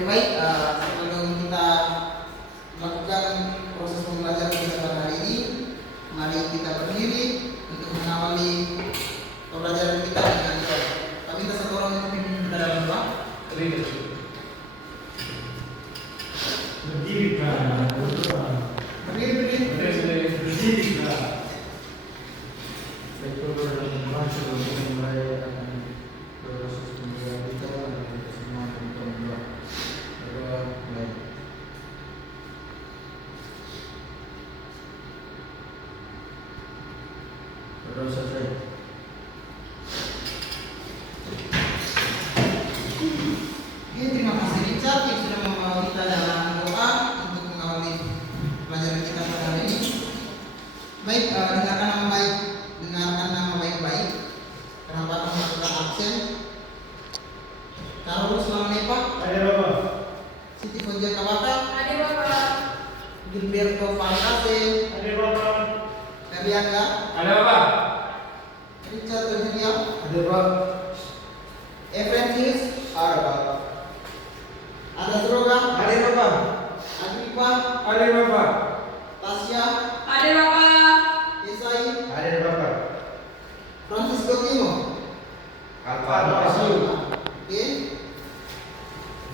Oke baik, sebelum kita melakukan proses pembelajaran kita pada hari ini, mari kita berdiri untuk mengawali pembelajaran kita dengan doa. Kami minta satu orang untuk pimpin kita dalam doa. Berdiri kan, berdiri kan. Saya perlu membantu untuk memulai proses pembelajaran kita dan semua untuk membuat baik. Berdoa saya. Terima kasih Richard yang sudah membawa kita dalam doa untuk mengawali pelajaran kita pada hari ini. Baik, dengarkan nama baik-baik. Kenapa kamu melakukan absen? Karolus Lamanepa. Ada Bapak. Siti Fonja Kawaka. Ada Bapak. Gilberto Falcase. Ada Bapak. Feriaga. Ada Bapak. Richard Virgilio. Ada Bapak. Francis. Ada Bapak. Ada Droga. Ada Bapak. Agripa. Ada Bapak. Tasya. Ada Bapak. Esai. Ada Bapak. Francisco Timo. Alfa Asu. Oke.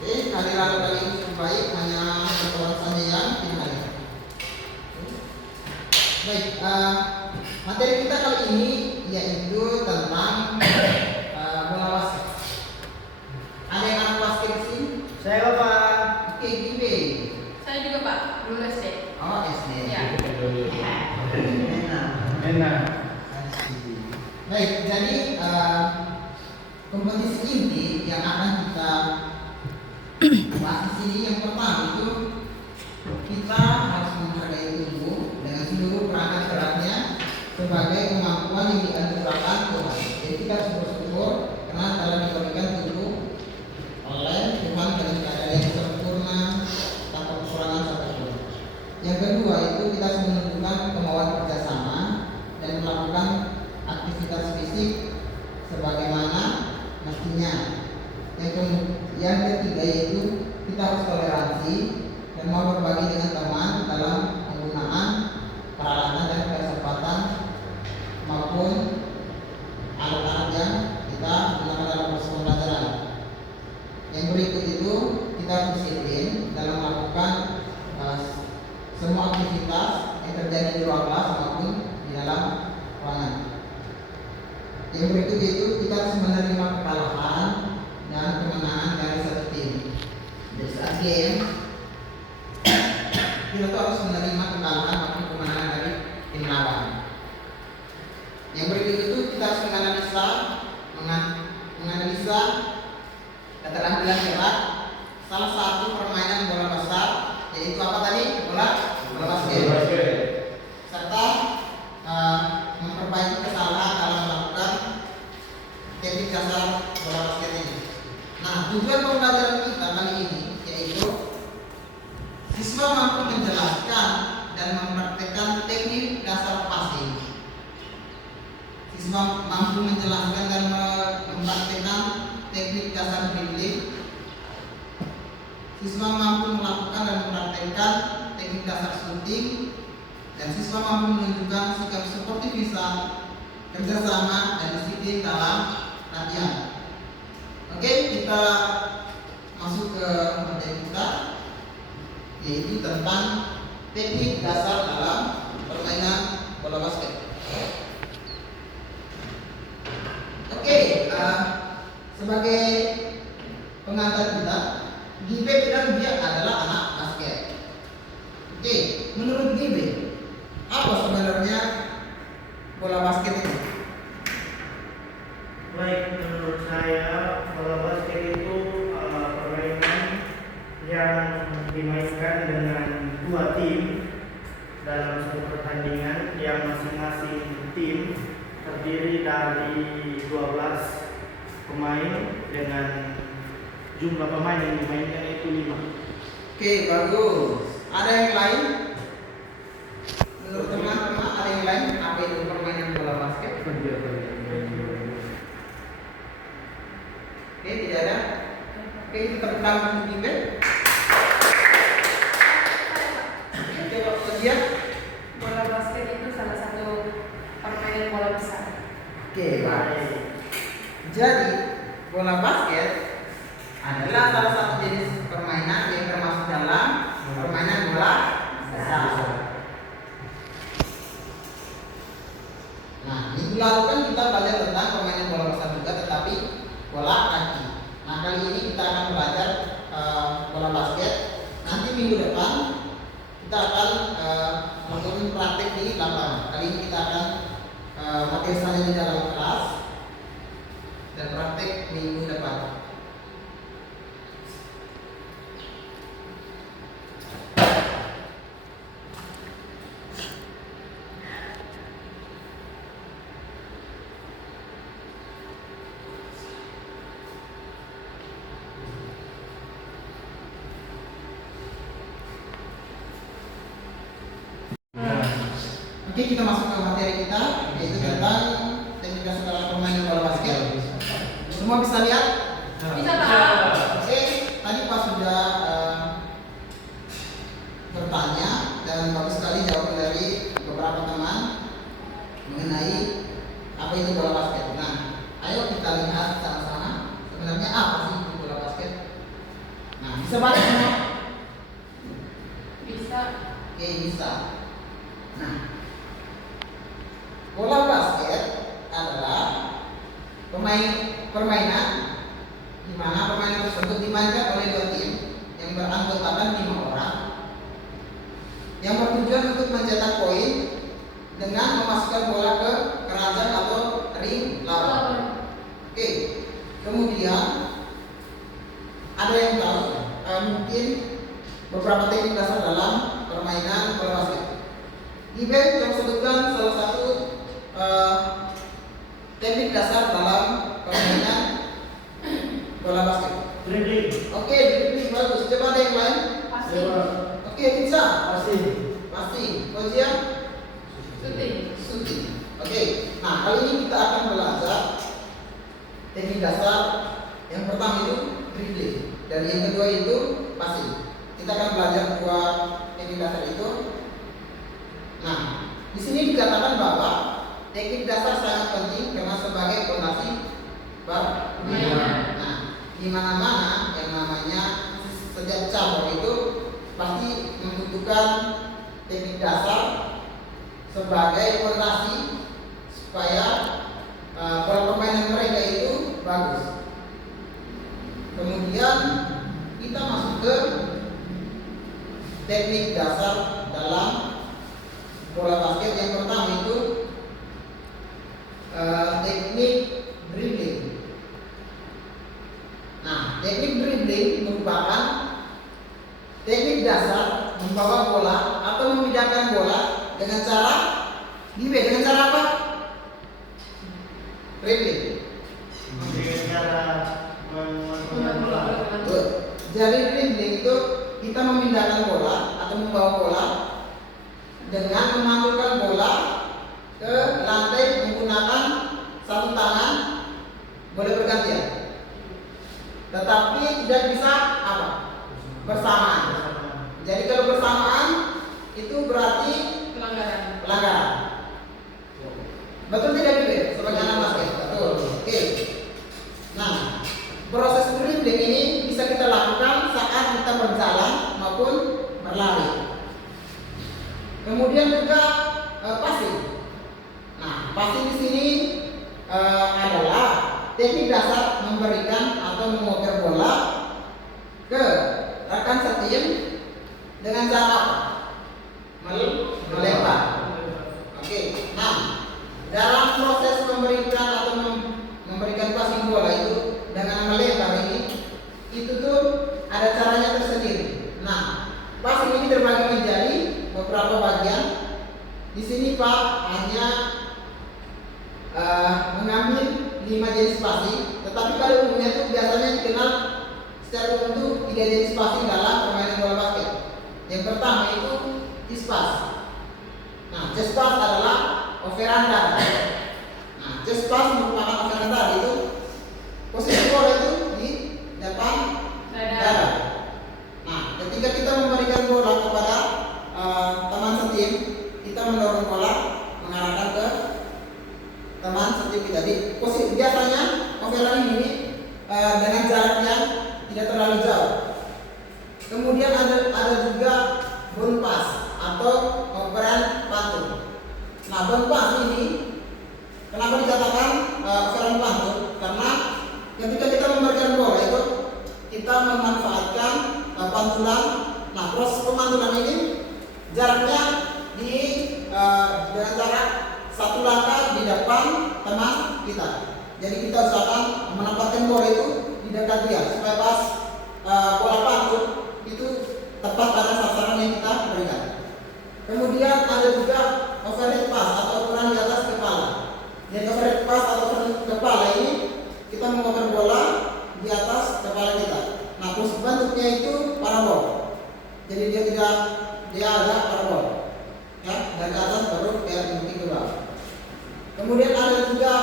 Kehadiran kali ini cukup baik, hanya satu orang saja yang tidak hadir. Baik, materi kita kali ini yaitu tentang bola basket. Ada yang anak basket di sini? Saya Bapak. Oke, Gibe. Saya juga Pak, dulu SD. Oh, SD. Ya. Enak. Baik, jadi kompetisi inti yang akan kita bahas di sini yang pertama itu kita harus menghargai tubuh dengan seluruh perangkat-perangkatnya sebagai kemampuan yang dianugerahkan Tuhan. Jadi kita harus bersyukur karena telah diberikan tubuh oleh Tuhan dengan keadaan yang sempurna tanpa kekurangan satupun. Yang kedua itu kita harus menunjukkan kemauan kerjasama dan melakukan aktivitas fisik sebagaimana mestinya. Yang ketiga yaitu kita harus toleransi dan mau berbagi dengan teman dalam penggunaan peralatan dan kesempatan maupun alat-alat yang kita gunakan dalam proses pembelajaran. Yang berikut itu kita harus disiplin dalam melakukan semua aktivitas yang terjadi di ruang kelas maupun di dalam ruangan. Yang berikut itu kita harus menerima kekalahan dan kemenangan dari satu tim. Jadi saat game kita tuh harus menerima kekalahan maupun kemenangan dari tim lawan. Yang berikut itu kita harus menganalisa keterampilan gerak salah satu permainan bola besar, yaitu apa tadi? Bola basket. Serta memperbaiki kesalahan dalam melakukan teknik dasar bola basket ini. Nah, tujuan pembelajaran kita kali ini yaitu siswa mampu menjelaskan dan mempraktikkan teknik dasar passing. Siswa mampu menjelaskan dan mempraktikkan teknik dasar dribbling. Siswa mampu melakukan dan mempraktikkan teknik dasar shooting. Dan siswa mampu menunjukkan sikap sportivitas, kerjasama, dan disiplin dalam latihan. Oke, kita masuk ke materi kita, yaitu tentang teknik dasar dalam permainan bola basket. Oke, sebagai pengantar kita, Gibe bilang dia adalah anak basket. Oke, menurut Gibe, apa sebenarnya bola basket itu? Baik, menurut saya bola basket itu permainan yang dimainkan dengan dua tim dalam satu pertandingan yang masing-masing tim terdiri dari 12 pemain dengan jumlah pemain yang dimainkan itu 5. Oke, bagus. Ada yang lain? Menurut teman-teman ada yang lain? Apa itu permainan bola basket? Oke, tidak ada. Oke, itu tepuk tangan untuk Bimber. Coba Kozia. Bola basket itu salah satu permainan bola besar. Oke, baik. Jadi, bola basket adalah salah satu jenis permainan yang termasuk dalam permainan bola besar. Nah, minggu lalu kan kita belajar tentang permainan bola besar juga, tetapi bola kaki. Nah, kali ini kita akan belajar bola basket. Nanti minggu depan kita akan melakukan praktek di lapangan. Kali ini kita akan materi saja di dalam kelas dan praktek minggu depan. Oke, kita masuk ke materi kita, yaitu tentang teknik dasar dalam permainan bola basket. Semua bisa lihat? Bisa Pak. Oke, tadi Pak sudah bertanya dan bagus sekali jawaban dari beberapa teman mengenai apa itu bola basket. Nah, ayo kita lihat sama-sama sebenarnya apa sih itu bola basket. Nah, bisa baca semua? Bisa. Oke, bisa. Nah, bola basket adalah permainan di mana permainan tersebut dimainkan oleh dua tim yang beranggotakan 5 orang yang bertujuan untuk mencetak poin dengan memasukkan bola ke keranjang atau ring lawan. Oke, kemudian ada yang tahu mungkin beberapa teknik dasar dalam permainan bola basket. Iben yang sebutkan salah satu teknik dasar dalam permainan bola basket. Dribbling. Oke, dribbling bagus. Coba ada yang lain? Pasti. Oke, bisa. Pasti. Kozia? Shooting. Oke. Nah, kali ini kita akan belajar teknik dasar. Yang pertama itu dribbling dan yang kedua itu passing. Kita akan belajar dua teknik dasar itu. Nah, di sini dikatakan bahwa teknik dasar sangat penting karena sebagai fondasi permainan. Nah, di mana-mana yang namanya setiap cabang itu pasti membutuhkan teknik dasar sebagai fondasi supaya pola permainan mereka itu bagus. Kemudian kita masuk ke teknik dasar dalam bola basket. Yang pertama itu teknik dribbling. Nah, teknik dribbling merupakan teknik dasar membawa bola atau memindahkan bola dengan cara apa? Dribbling. Dengan cara menggunakan bola. Betul. Jadi dribbling itu kita memindahkan bola atau membawa bola dengan memantulkan bola ke lantai menggunakan satu tangan, boleh bergantian. Tetapi tidak bisa apa? Bersamaan. Jadi kalau bersamaan itu berarti pelanggaran. Betul tidak Bibi? Sebagai anak basket. Betul. Oke. Nah, proses dribbling ini bisa kita lakukan saat kita berjalan maupun berlari. Kemudian juga passing. Nah, passing di sini adalah teknik dasar memberikan atau mengoper bola ke rekan setim dengan cara melempar. Oke. Nah, dalam proses memberikan atau memberikan passing bola itu dengan melempar ini, itu tuh ada caranya tersendiri. Nah, passing ini terbagi menjadi beberapa bagian. Di sini Pak hanya mengambil 5 jenis passing, tetapi pada umumnya itu biasanya dikenal secara umum itu 3 jenis passing dalam permainan bola basket. Yang pertama itu chest pass. Nah, chest pass adalah over-under. Nah, chest pass merupakan over-under, itu posisi bola itu di depan ketika kita memberikan bola kepada teman setim, kita mendorong bola mengarahkan ke teman setim kita. Di posisi biasanya overrunning ini dengan jarak yang tidak terlalu jauh. Kemudian ada juga bounce pass atau overrun pantun. Nah, bounce pass ini kenapa dikatakan overrun pantun? Karena ketika kita memberikan bola itu kita memanfaatkan pantulan. Nah, proses pemantulan ini jaraknya dengan jarak satu langkah di depan teman kita. Jadi kita usahakan menempatkan bola itu di dekat dia supaya pas bola pantun itu tepat pada sasaran yang kita berikan. Kemudian ada juga overhead pass atau ukuran di atas kepala. Jadi overhead pass atau ukuran kepala ini kita mengoper bola di atas kepala kita. Nah, proses bentuknya itu parabol. Jadi dia agak parabol. Ya, dari atas baru ke bawah. Kemudian ada juga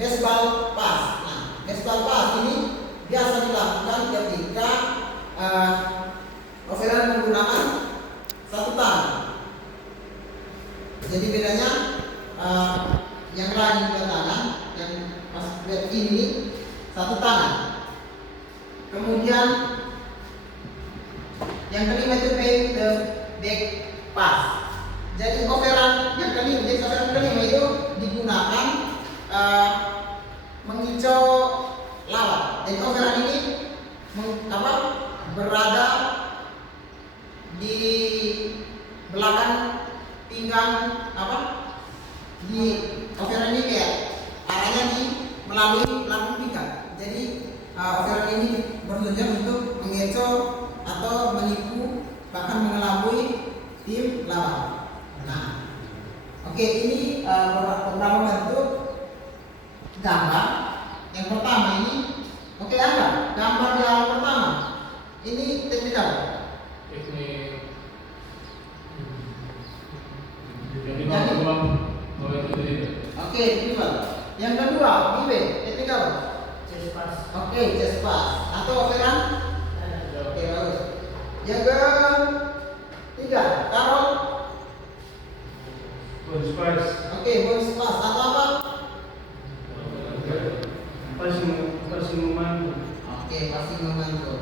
baseball pass. Nah, baseball pass ini biasa dilakukan ketika overrun menggunakan satu tangan. Jadi bedanya yang lain dua tangan, yang pas ini satu tangan. Kemudian yang kelima itu back pass. Jadi overrun yang kelima itu digunakan mengicau lawan. Jadi overrun ini berada di belakang pinggang di overrun ini kayak arahnya melalui lambung pinggang. Jadi overrun ini bertujuan untuk mengecoh atau menipu bahkan mengelabui tim lawan. Nah, oke, ini beberapa bentuk gambar. Yang pertama ini, oke, apa gambar yang pertama? Ini teknik apa? Teknik Oke, visual. Yang kedua, Bibe, teknik apa? Chest pass. Oke, chest pass atau overrun. Oke, bagus. Yang ketiga, Carol. Bounce pass. Oke, bounce pass atau apa? Passing membantu. Oke, pasti membantu.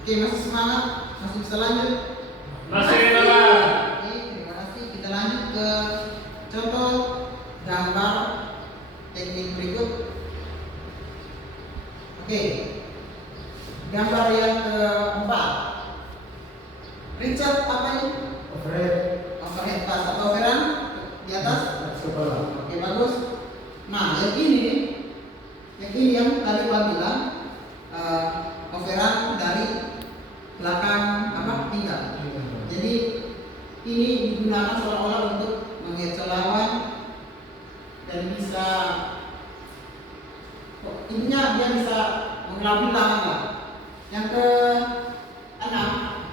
Oke, masih semangat? Masih bisa lanjut? masih lama. Oke, terima kasih. Kita lanjut ke contoh gambar teknik berikut. Oke, gambar yang keempat. Richard apa ini? Overhead pass atau overrun di atas kepala. Oke, bagus. Nah, yang ini yang tadi Pak bilang overrun dari belakang pinggang. Jadi ini digunakan seolah-olah untuk mengecoh lawan dan bisa intinya dia bisa mengelabui lawan lah. Yang keenam,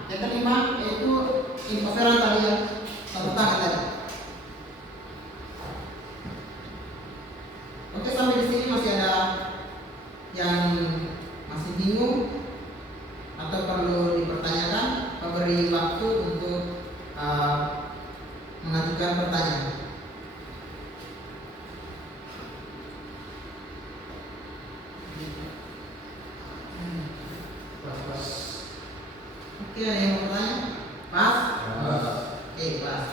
yang kelima yaitu overrun tadi yang satu tangan tadi. Oke, sampai di sini masih ada yang masih bingung atau perlu dipertanyakan, memberi waktu untuk mengajukan pertanyaan. Oke, ada yang mau bertanya? Pas? Oke, pas.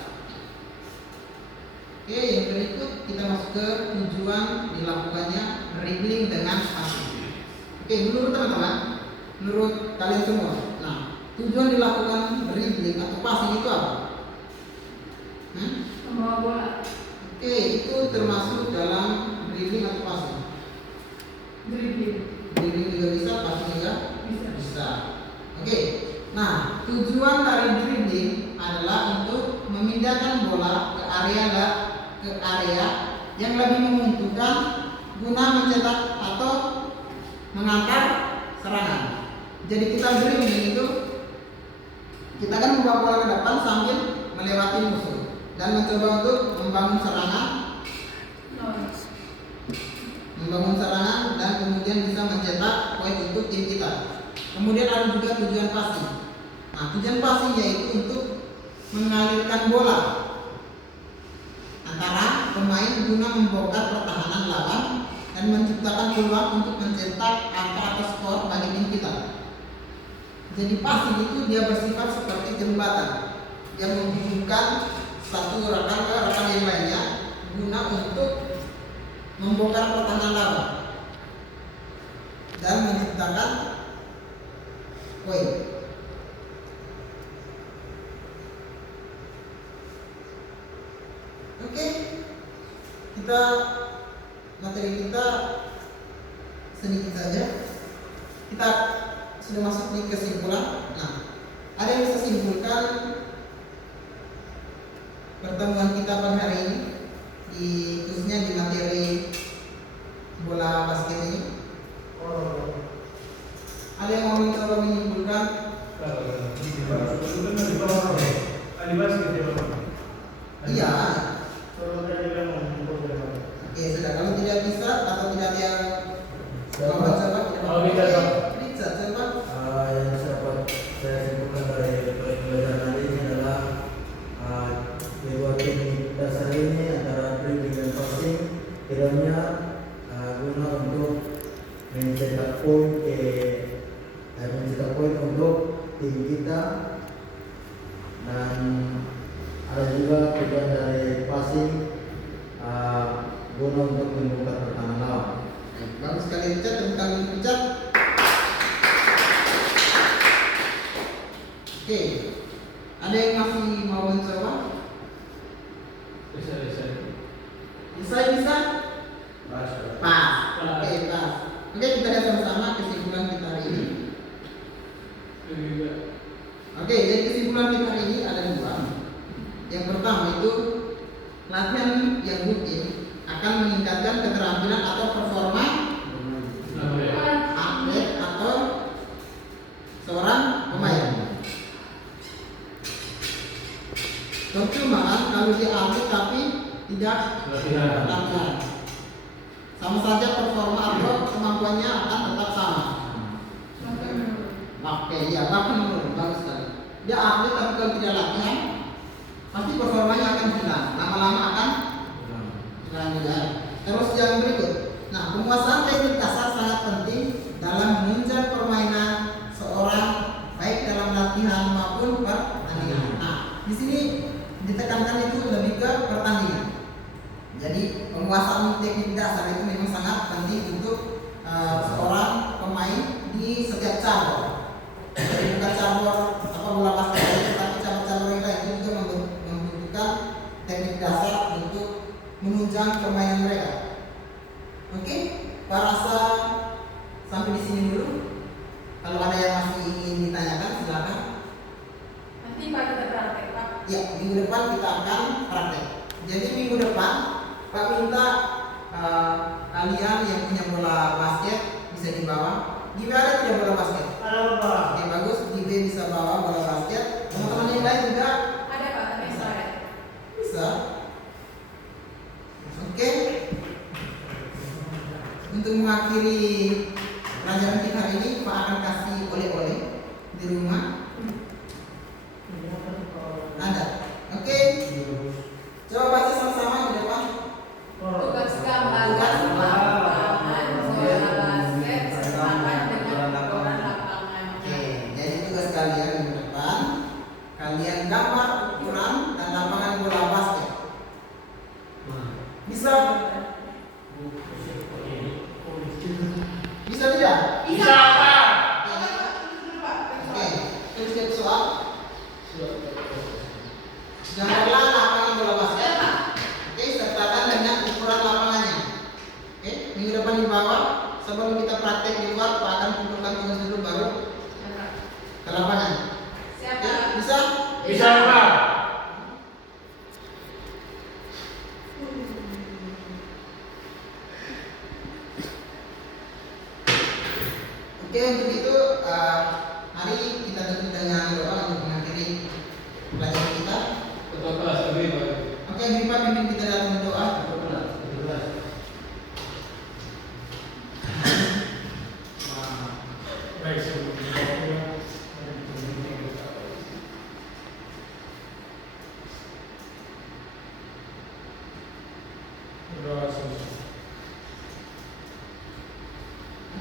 Oke, yang berikut kita masuk ke tujuan dilakukannya dribbling dengan passing. Oke, menurut teman-teman, menurut kalian semua, nah, tujuan dilakukan dribbling atau passing itu apa? Membawa bola. Oke, itu termasuk dalam dribbling atau passing. Dribbling. Dribbling juga bisa, passing juga bisa. Oke, nah, tujuan dari dribbling adalah untuk memindahkan bola ke area yang lebih menguntungkan guna mencetak atau mengangkat serangan. Jadi kita dribbling itu kita kan membawa bola ke depan sambil melewati musuh dan mencoba untuk membangun serangan dan kemudian bisa mencetak game kita. Kemudian ada juga tujuan passing. Nah, tujuan passing yaitu untuk mengalirkan bola antara pemain guna membongkar pertahanan lawan dan menciptakan peluang untuk mencetak angka atau skor bagi tim kita. Jadi passing itu dia bersifat seperti jembatan yang menghubungkan satu rekan ke rekan yang lainnya guna untuk membongkar pertahanan lawan dan menciptakan poin. Oke, materi kita sedikit saja. Kita sudah masuk di kesimpulan. Nah, ada yang bisa simpulkan pertemuan kita pada hari ini, khususnya di materi bola basket ini? Ada yang mau mencoba menyimpulkan? Ahli basket ya Pak? Iya. Kalau saya bilang mau menyimpulkan. Oke, sudah. Kalau tidak bisa atau tidak ada yang mau mencoba, Oh, bisa, Pak. bisa coba. Yang dapat saya simpulkan dari pelajaran hari ini adalah dua teknik dasar ini antara dribbling dan passing kiranya guna untuk mencetak poin untuk tim kita, dan ada juga tujuan dari passing guna untuk membuka pertahanan lawan. Bagus sekali Richard, tepuk tangan untuk Richard. Oke, ada yang masih mau mencoba? Bisa. Bisa? Pas. Pas. Oke, pas. Oke, kita lihat sama-sama kesimpulan kita hari ini. Oke, jadi kesimpulan kita hari ini ada dua. Yang pertama itu latihan yang rutin akan meningkatkan keterampilan atau performa atlet atau seorang pemain. Percuma kalau dia atlet tapi tidak latihan, sama saja performa atau kemampuannya akan tetap sama. Oke, iya, bahkan menurun, bagus sekali. Dia atlet tapi kalau tidak latihan, pasti performanya akan hilang. Lama-lama akan hilang juga. Terus yang berikut, nah, penguasaan teknik dasar sangat penting dalam menunjang permainan seorang baik dalam latihan maupun pertandingan. Nah, di sini ditekankan itu lebih ke pertandingan. Jadi penguasaan teknik dasar itu memang sangat penting untuk seorang pemain di setiap cabur. Jadi bukan cabur bola basket, tapi cabur-cabur yang lain itu juga membutuhkan teknik dasar untuk menunjang permainan mereka. Oke, Pak rasa sampai di sini dulu. Kalau ada yang masih ingin ditanyakan, silakan. Nanti Pak kita praktek Pak. Ya, minggu depan kita akan praktek. Jadi minggu depan Pak minta kalian yang punya bola basket bisa dibawa. Di ada tidak bola basket? Ada Pak. Oke, bagus. Di B bisa bawa bola basket. Teman-teman yang lain juga Ada Pak, tapi sore. bisa. Oke. Untuk mengakhiri pelajaran kita hari ini, Pak akan kasih oleh-oleh di rumah. Ada. Oke. Coba baca sama-sama di depan. Tugas gambar Tugas lapangan bola basket sepakat dengan ukuran lapangan. Oke, jadi tugas kalian di depan, kalian gambar ukuran dan lapangan bola basket. Bisa? Bisa tidak? Bisa Pak. Oke, terus lihat soal. Gambarlah lapangan bola basket. Oke, sertakan dengan ukuran lapangannya. Oke, minggu depan di bawah. Sebelum kita praktek di luar, Pak akan kumpulkan tugas dulu baru ke lapangan. Siapa? Oke, bisa? Bisa Pak. Oke, untuk itu mari kita tutup dengan doa untuk mengakhiri pelajaran kita. Ketua kelas lebih Pak. Oke, Agripa pimpin kita dalam berdoa. Baik, sebelum kita berdoa selesai.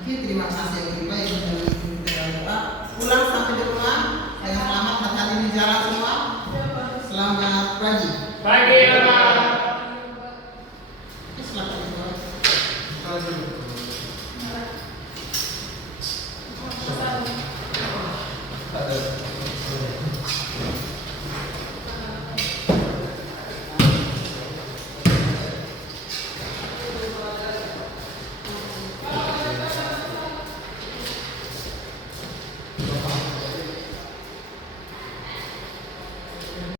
Oke, terima kasih yang terima yang sudah kita doa. Pulang sampai di rumah dengan selamat, hati-hati di jalan semua. Selamat pagi. Pagi,